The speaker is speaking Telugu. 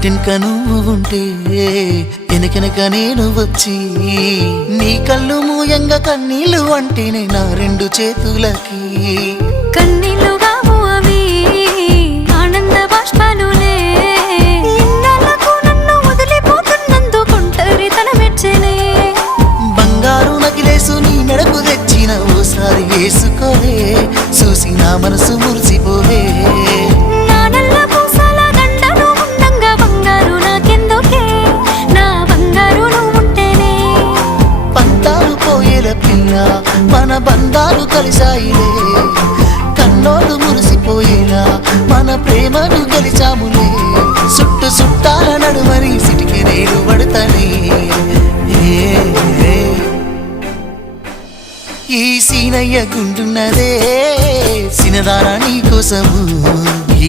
ఇంటింక నువ్వు ఉంటే వెనకెనక నేను వచ్చి నీ కళ్ళు మూయంగా కన్నీళ్ళు అంటేనే నా రెండు చేతులకి కన్నీళ్ళుగా అవి ఆనంద బాష్పాలులే ఇన్నాళ్ళకు నన్ను వదిలిపోతున్నందుకుంటరి తల మెచ్చనే బంగారు నకిలేసు నీ మెడకు తెచ్చిన ఓసారి వేసుకోవే చూసి నా మనసు మురిసిపోవే మన బంధాలు కలిసాయిలే కన్నోళ్ళు మురిసిపోయేలా మన ప్రేమను గెలిచాములే చుట్టు చుట్టాల నడుమని సిటికి నేను పడతానే ఈ సీనయ్య గుండున్నదే సినదారా నీ కోసము